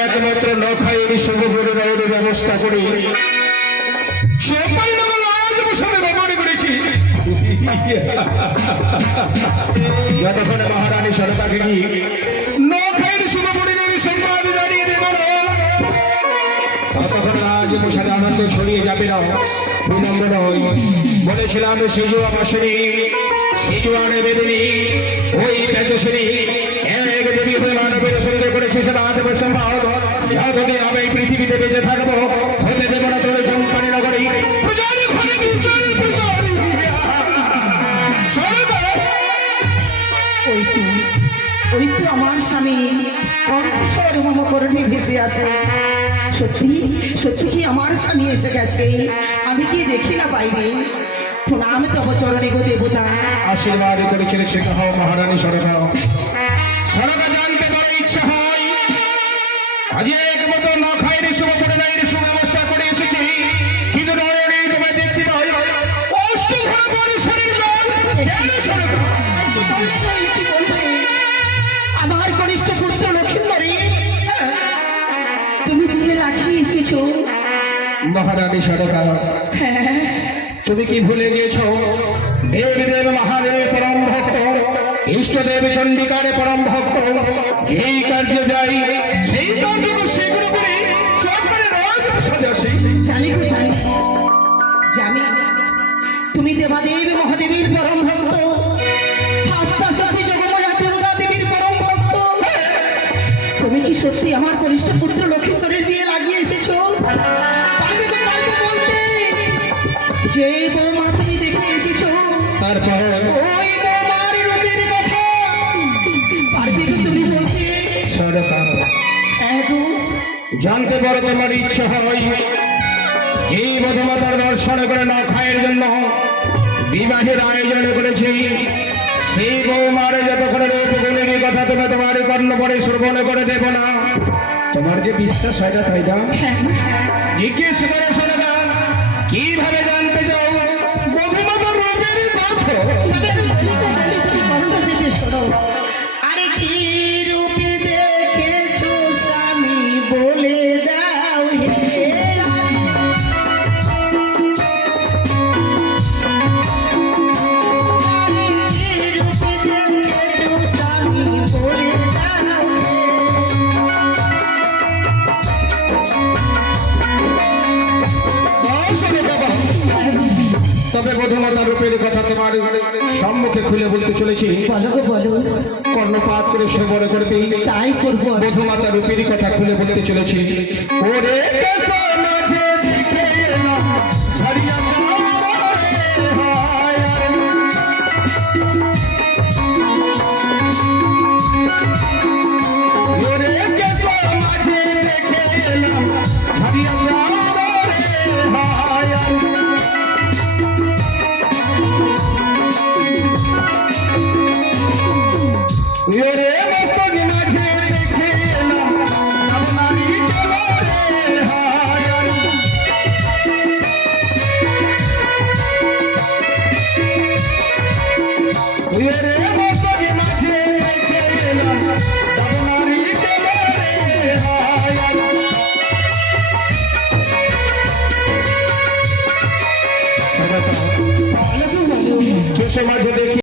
একমাত্র নখাইয়ের সঙ্গে পরিবারের ব্যবস্থা করি মনে করেছি যতক্ষণ মহারানী সরকারকে কি নখাইয়ের শুভ পরিবারের সংবাদ জানিয়ে দেব না ততক্ষণ রাজমশাই আনন্দ ছড়িয়ে যাবে না বিলম্ব নয় বলেছিলাম সিজুয়া বাসিনী সিজুয়ানে বেদিনী ওই পেঁচেছিনি এক দেবী হয়ে মানবের সঙ্গে করেছে রাত বসম্ভব যতদিন আমি এই পৃথিবীতে বেঁচে থাকবো হতে দেব না তোর চম্পানি নগরী ওই তো আমার স্বামী কণ্ঠস্বর মমকরণে ভেসে আসে। সত্যি সত্যি কি আমার স্বামী এসে গেছে? আমি কি দেখি না বাইরে? প্রণাম তব চরণে গো দেবতা। আশীর্বাদ করে ছেড়েছে কাহাও মহারানী সরকার সরকার জানতে বড় ইচ্ছা হয় আজ একমতো নখাইয়ের শুভ পরিবারের সুব্যবস্থা করে এসেছি কিন্তু নয়নে তোমায় দেখতে পাই অষ্টঘর পরিসরের জল আমার কনিষ্ঠ পুত্র লক্ষিন্দরী তুমি বিয়ে লাগিয়ে এসেছো। মহারানী সরকার তুমি কি ভুলে গিয়েছো দেবদেব মহাদেব পরম ভক্ত ইষ্টদেব চন্ডিকার পরম ভক্ত এই কার্যে যাই সেই কার্য শীঘ্র করে সরকারের রাজ সাজাসি। জানি গো জানি জানি তুমি দেবাদেব মহাদেবীর পরম ভক্ত আত্মা সত্যি জগময়া দুর্গা দেবীর পরম ভক্ত। তুমি কি সত্যি আমার কনিষ্ঠ পুত্র লক্ষিন্দরের বিয়ে লাগিয়ে এসেছো? পারবে তো পারবে বলতে যে বৌমা তুমি দেখে এসেছো তারপর ওই বৌমার রূপের কথা পারবে তো তুমি বলতে? সরকার হ্যাঁ গো জানতে পারো তোমার ইচ্ছা হয় এই বধমাতার দর্শন করে নখাইয়ের জন্য বিবাহের আয়োজন করেছি সেই বৌমার যতক্ষণ রূপগুণের কথা তুমি তোমার কর্ণপরে শ্রবণ করে দেব না তোমার যে বিশ্বাস হয় না তাই না হ্যাঁ জিজ্ঞেস করে শোনা কিভাবে জানতে চাও বধমাতার রূপের কথা? আরে কি রূপে দেখেছো স্বামী বলে দাও হে। আরে কি রূপে দেখেছো স্বামী বলে দাও হে। তবে বধমাতা রূপের কথা তোমার সম্মুখে খুলে বলতে চলেছি বলো গো বলো। কর্ণপাত করে শ্রবণ করবে তাই করবো। বধমাতা রূপের কথা খুলে বলতে চলেছি ওরে কেশো মাঝে দেখে এলাম ঝরিয়া চাঁদরে হায় ওরে কেশো মাঝে দেখে এলাম ঝরিয়া চাঁদরে হায় ওরে মস্তক মাঝে দেখে এলাম আপনারই চলরে হায় ওরে মস্তক মাঝে দেখে এলাম আপনারই চলরে হায় কেশো মাঝে